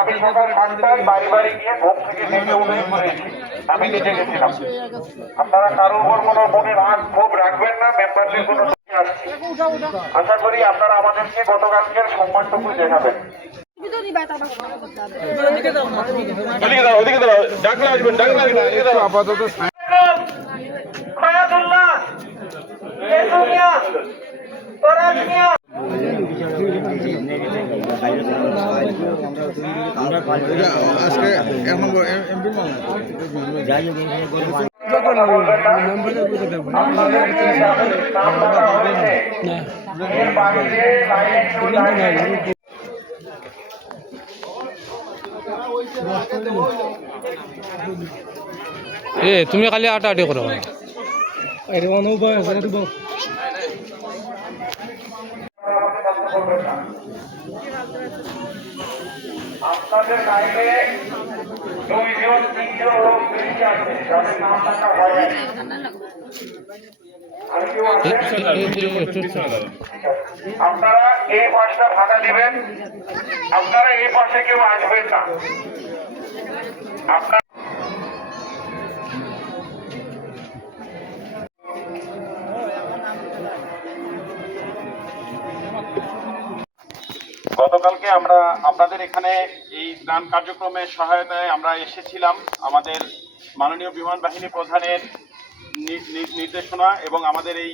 আমি সকাল 8টায় বাড়ি বাড়ি গিয়ে ঘুম থেকে জেগে উঠে করেছি, আমি নিজে গেছিলাম। আপনারা কারোর উপর কোনো মনে রাগ ক্ষোভ রাখবেন না, মেম্বারদের কোনো আসছি। আশা করি আপনারা আমাদেরকে গতকালকের সম্মানটুকু দেখাবেন। আপাতত আজকে এমপি যাই তুমি খালি আটা আটি করো আপনাদের লাইনে 2জন 3জন লোক বেশি আছে, তাদের নাম টাকা হয় আর কেউ আছে? আপনারা এই পাশটা ফাঁকা দিবেন, আপনারা এই পাশে কেউ আসবেন না। আপনার গতকালকে আমরা আপনাদের এখানে এই ত্রাণ কার্যক্রমের সহায়তায় আমরা এসেছিলাম আমাদের মাননীয় বিমান বাহিনী প্রধানের নির্দেশনা এবং আমাদের এই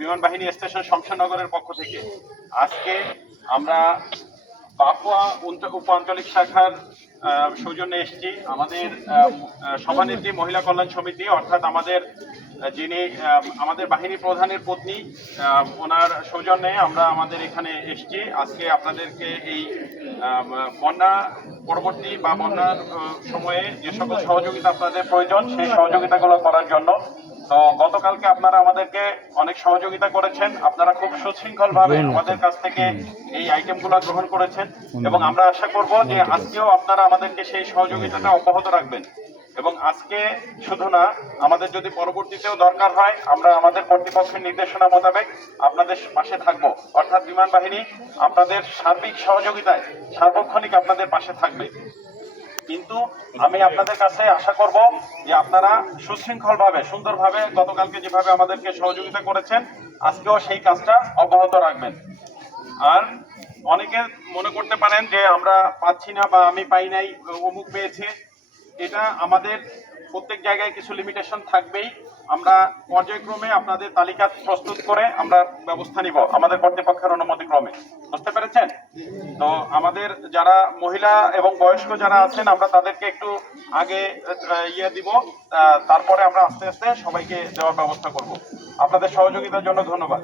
বিমান বাহিনী স্টেশন শমশেরনগরের পক্ষ থেকে। আজকে আমরা বাফুয়া উপ আঞ্চলিক শাখার সৌজন্যে এসেছি। আমাদের সভানেত্রী মহিলা কল্যাণ সমিতি অর্থাৎ যিনি আমাদের বাহিনী প্রধানের পত্নী, ওনার সৌজন্যে আমরা আমাদের এখানে এসেছি আজকে আপনাদেরকে এই বন্যা পরবর্তী বা বন্যার সময়ে যে সকল সহযোগিতা আপনাদের প্রয়োজন সেই সহযোগিতাগুলো করার জন্য। তো গতকালকে আপনারা আমাদেরকে অনেক সহযোগিতা করেছেন, আপনারা খুব সুশৃঙ্খল ভাবে আমাদের কাছ থেকে এই আইটেমগুলো গ্রহণ করেছেন এবং আমরা আশা করব যে আজকেও আপনারা আমাদেরকে সেই সহযোগিতাটা অব্যাহত রাখবেন। এবং আজকে শুধু না, আমাদের যদি পরবর্তীতেও দরকার হয় আমরা আমাদের কর্তৃপক্ষের নির্দেশনা মোতাবেক আপনাদের পাশে থাকব, অর্থাৎ বিমান বাহিনী আপনাদের সার্বিক সহযোগিতায় সার্বক্ষণিক আপনাদের পাশে থাকবে। কিন্তু আমি আপনাদের কাছে আশা করব যে আপনারা সুশৃঙ্খলভাবে সুন্দরভাবে গতকালকে যেভাবে আমাদেরকে সহযোগিতা করেছেন আজকেও সেই কাজটা অব্যাহত রাখবেন। আর অনেকে মনে করতে পারেন যে আমরা পাচ্ছি না বা আমি পাই নাই, অমুক পেয়েছে। এটা আমাদের প্রত্যেক জায়গায় কিছু লিমিটেশন থাকবেই। আমরা পর্যায়ক্রমে আপনাদের তালিকা প্রস্তুত করে আমরা ব্যবস্থা নিব আমাদের কর্তৃপক্ষের অনুমতি ক্রমে। বুঝতে পেরেছেন? তো আমাদের যারা মহিলা এবং বয়স্ক যারা আছেন আমরা তাদেরকে একটু আগে দিব, তারপরে আমরা আস্তে আস্তে সবাইকে দেওয়ার ব্যবস্থা করব। আপনাদের সহযোগিতার জন্য ধন্যবাদ।